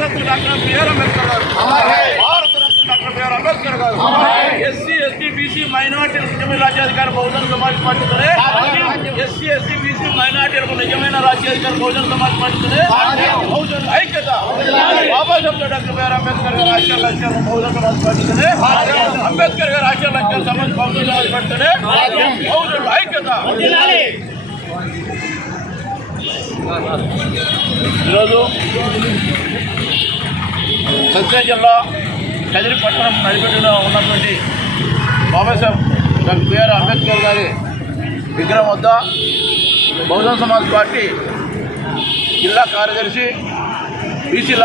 Bharat Ratna doctor BR Ambedkar గారు Bharat Ratna doctor BR Ambedkar గారు SC ST BC మైనార్టీలకు నిజమైన రాజ్యాధికారి బహుజన సమాజ్ పార్టీతోనే ఎస్సీ ఎస్టీ బీసీ మైనార్టీలకు నిజమైన రాజ్యాధికారి బహుజన సమాజ్ పార్టీతోనే బహుజన ఐక్యత బాబాసాహెబ్ డాక్టర్ బిఆర్ అంబేద్కర్ గారి ఆశయ లక్ష్యాలు బహుజన సమాజ్ పార్టీతోనే అంబేద్కర్ గారి ఆశయ లక్ష్యాలు సమాజ్ బహుజన సమాజ్ పార్టీతోనే బహుజన ఐక్యత ఈరోజు కృష్ణా జిల్లా కదిరి పట్టణం నడిపెట్టులో ఉన్నటువంటి బాబాసాహెబ్ డాక్టర్ బిఆర్ అంబేద్కర్ గారి విగ్రహం వద్ద బహుజన సమాజ్ పార్టీ జిల్లా కార్యదర్శి బీసీల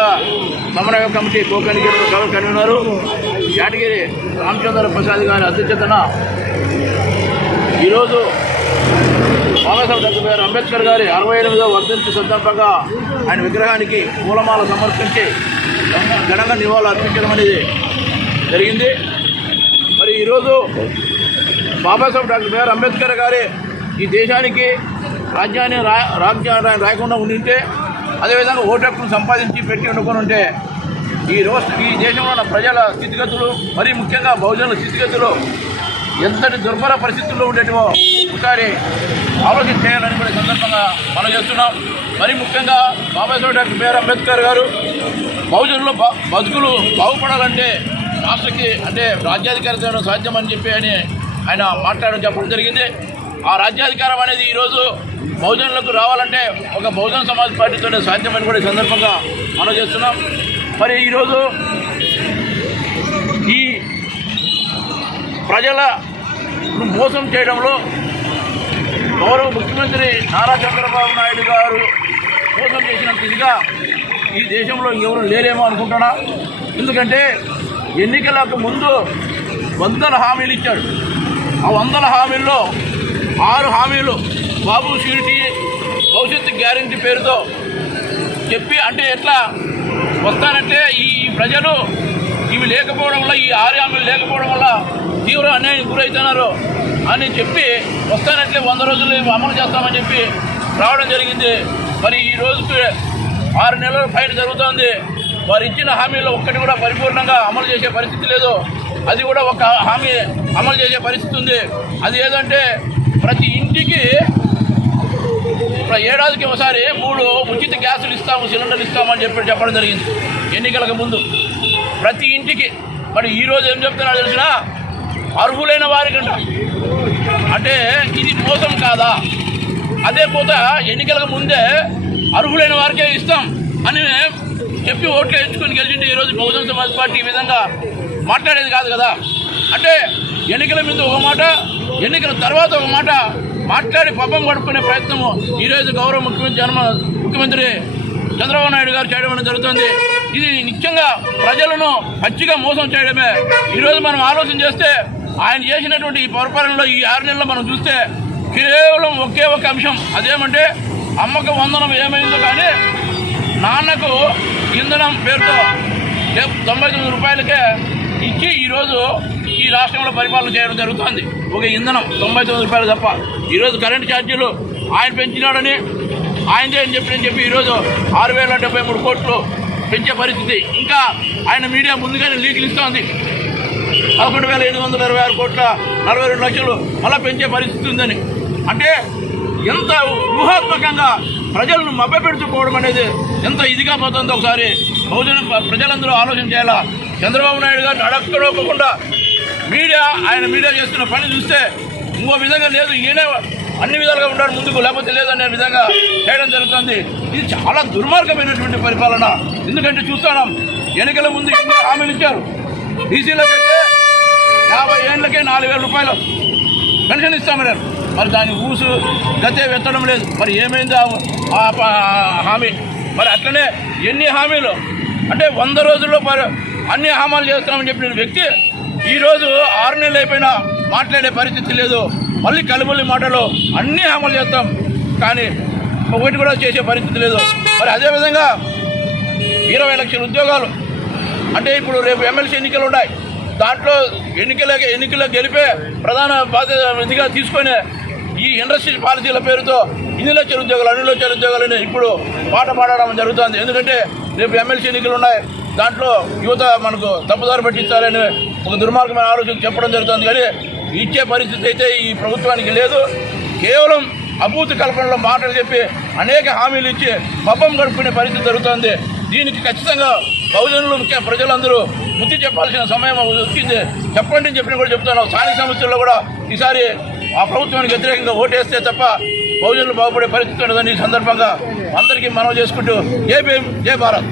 సమన్వయ కమిటీ కోకనిగిరి కన్వీనరు యాటగిరి రామచంద్ర ప్రసాద్ గారి అధ్యక్షతన ఈరోజు బాబాసాహెబ్ డాక్టర్ అంబేద్కర్ గారి అరవై ఎనిమిదో వర్ధంతి సందర్భంగా ఆయన విగ్రహానికి పూలమాల సమర్పించి ఘనంగా నివాళులు అర్పించడం అనేది జరిగింది. మరి ఈరోజు బాబాసాహెబ్ డాక్టర్ బిఆర్ అంబేద్కర్ గారి ఈ దేశానికి రాజ్యాన్ని రా రాజ్యాన్ని రాయకుండా ఉండింటే అదేవిధంగా ఓటు హక్కును సంపాదించి పెట్టి వండుకొని ఉంటే ఈ రోజు ఈ దేశంలో ఉన్న ప్రజల స్థితిగతులు మరీ ముఖ్యంగా బహుజనుల స్థితిగతులు ఎంతటి దుర్భర పరిస్థితుల్లో ఉండేటివో ఒకసారి ఆలోచన చేయాలని కూడా సందర్భంగా మనం చేస్తున్నాం. మరి ముఖ్యంగా బాబాసాహెబ్ డాక్టర్ బిఆర్ అంబేద్కర్ గారు బహుజనులు బ- బతుకులు బాగుపడాలంటే రాష్ట్రకి అంటే రాజ్యాధికారం సాధ్యమని చెప్పి అని ఆయన మాట్లాడడం చెప్పడం జరిగింది. ఆ రాజ్యాధికారం అనేది ఈరోజు బహుజనులకు రావాలంటే ఒక బహుజన సమాజ్ పార్టీతోనే సాధ్యమని కూడా ఈ సందర్భంగా మనం చేస్తున్నాం. మరి ఈరోజు ఈ ప్రజల మోసం చేయడంలో గౌరవ ముఖ్యమంత్రి నారా చంద్రబాబు నాయుడు గారు మోసం చేసినంత ఇదిగా ఈ దేశంలో ఎవరు లేరేమో అనుకుంటున్నా. ఎందుకంటే ఎన్నికలకు ముందు వందల హామీలు ఇచ్చాడు. ఆ వందల హామీల్లో ఆరు హామీలు బాబు షూరిటీ భవిష్యత్తు గ్యారంటీ పేరుతో చెప్పి అంటే ఎట్లా వస్తానంటే ఈ ప్రజలు ఇవి లేకపోవడం వల్ల ఈ ఆరు హామీలు లేకపోవడం వల్ల తీవ్ర అన్యాయానికి గురవుతున్నారు అని చెప్పి వస్తానట్లే వంద రోజులు అమలు చేస్తామని చెప్పి రావడం జరిగింది. మరి ఈ రోజుకి ఆరు నెలల పైన జరుగుతోంది. వారు ఇచ్చిన హామీలో ఒక్కటి కూడా పరిపూర్ణంగా అమలు చేసే పరిస్థితి లేదు. అది కూడా ఒక హామీ అమలు చేసే పరిస్థితి ఉంది. అది ఏదంటే ప్రతి ఇంటికి ఏడాదికి ఒకసారి మూడు ఉచిత గ్యాసులు ఇస్తాము సిలిండర్లు ఇస్తామని చెప్పి చెప్పడం జరిగింది. ఎన్నికలకు ముందు. ప్రతి ఇంటికి. మరి ఈ రోజు ఏం చెప్తున్నారో తెలిసిన అర్హులైన వారికంట అంటే. ఇది మోసం కాదా? అదే పోత ఎన్నికలకు ముందే అర్హులైన వారికే ఇస్తాం అని చెప్పి ఓట్లు వేయించుకొని గెలిచింటే ఈరోజు బహుజన సమాజ్ పార్టీ ఈ విధంగా మాట్లాడేది కాదు కదా. అంటే ఎన్నికల మీద ఒక మాట ఎన్నికల తర్వాత ఒక మాట మాట్లాడి పబ్బం గడుపుకునే ప్రయత్నము. ఈరోజు గౌరవ ముఖ్యమంత్రి జన్మ ముఖ్యమంత్రి చంద్రబాబు నాయుడు గారు చేయడం అనేది జరుగుతుంది. ఇది నిత్యంగా ప్రజలను పచ్చిగా మోసం చేయడమే. ఈరోజు మనం ఆలోచన చేస్తే ఆయన చేసినటువంటి ఈ పరిపాలనలో ఈ ఆరు నెలల్లో మనం చూస్తే కేవలం ఒకే ఒక అంశం. అదేమంటే అమ్మకు వందనం ఏమైందో కానీ నాన్నకు ఇంధనం పేరుతో తొంభై తొమ్మిది రూపాయలకే ఇచ్చి ఈరోజు ఈ రాష్ట్రంలో పరిపాలన చేయడం జరుగుతుంది. ఒక ఇంధనం తొంభై తొమ్మిది రూపాయలు తప్ప. ఈరోజు కరెంటు ఛార్జీలు ఆయన పెంచినాడని ఆయన చేయని చెప్పి చెప్పి ఈరోజు ఆరు వేల డెబ్బై మూడు కోట్లు పెంచే పరిస్థితి. ఇంకా ఆయన మీడియా ముందుగానే లీకులు ఇస్తోంది. పదకొండు వేల ఎనిమిది వందల ఇరవై ఆరు కోట్ల నలభై రెండు లక్షలు మళ్ళా పెంచే పరిస్థితి ఉందని. అంటే ఎంత వ్యూహాత్మకంగా ప్రజలను మభ్యపెడుతుకోవడం అనేది ఎంత ఇదిగా పోతుందో ఒకసారి బహుజన ప్రజలందరూ ఆలోచన చేయాలా? చంద్రబాబు నాయుడు గారిని అడక్కడోకుండా మీడియా ఆయన మీడియా చేస్తున్న పని చూస్తే ఇంకో విధంగా లేదు. ఈయనే అన్ని విధాలుగా ఉంటాడు ముందుకు లేకపోతే లేదనే విధంగా చేయడం జరుగుతుంది. ఇది చాలా దుర్మార్గమైనటువంటి పరిపాలన. ఎందుకంటే చూస్తున్నాం ఎన్నికల ముందు ఎన్నో హామీలు ఇచ్చారు. బీసీలకైతే యాభై ఏళ్ళకే నాలుగు వేల రూపాయలు పెన్షన్ ఇస్తామన్నారు. మరి దాని ఊసు గతే వెత్తడం లేదు. మరి ఏమైంది ఆ- హామీ? మరి అట్లనే ఎన్ని హామీలు? అంటే వంద రోజుల్లో అన్ని హామీలు చేస్తామని చెప్పిన వ్యక్తి ఈరోజు ఆరు నెలలు అయిపోయినా మాట్లాడే పరిస్థితి లేదు. మళ్ళీ కలుబొల్లి మాటలు అన్నీ అమలు చేస్తాం. కానీ ఒకటి కూడా చేసే పరిస్థితి లేదు. మరి అదేవిధంగా ఇరవై లక్షల ఉద్యోగాలు. అంటే ఇప్పుడు రేపు ఎమ్మెల్సీ ఎన్నికలు ఉన్నాయి. దాంట్లో ఎన్నికల ఎన్నికల్లో గెలిపే ప్రధాన బాధ్యత ఇదిగా తీసుకొని ఈ ఇండస్ట్రీ పాలసీల పేరుతో ఇన్ని లక్షల ఉద్యోగాలు అన్ని లక్షల ఉద్యోగాలని ఇప్పుడు పాట పాడడం జరుగుతుంది. ఎందుకంటే రేపు ఎమ్మెల్సీ ఎన్నికలు ఉన్నాయి. దాంట్లో యువత మనకు తప్పుదారు పట్టించాలని ఒక దుర్మార్గమైన ఆలోచన చెప్పడం జరుగుతుంది. కానీ ఇచ్చే పరిస్థితి అయితే ఈ ప్రభుత్వానికి లేదు. కేవలం అభూతి కల్పనలో మాటలు చెప్పి అనేక హామీలు ఇచ్చి పబ్బం గడుపుకునే పరిస్థితి జరుగుతుంది. దీనికి ఖచ్చితంగా బహుజనులు ముఖ్య ప్రజలందరూ బుద్ధి చెప్పాల్సిన సమయం వచ్చింది. చెప్పండి అని చెప్పిన కూడా చెప్తున్నాం స్థానిక సమస్యల్లో కూడా ఈసారి ఆ ప్రభుత్వానికి వ్యతిరేకంగా ఓటేస్తే తప్ప బహుజనులు బాగుపడే పరిస్థితి ఉండదని ఈ సందర్భంగా అందరికీ మనం చేసుకుంటూ జై భీమ్ జై భారత్.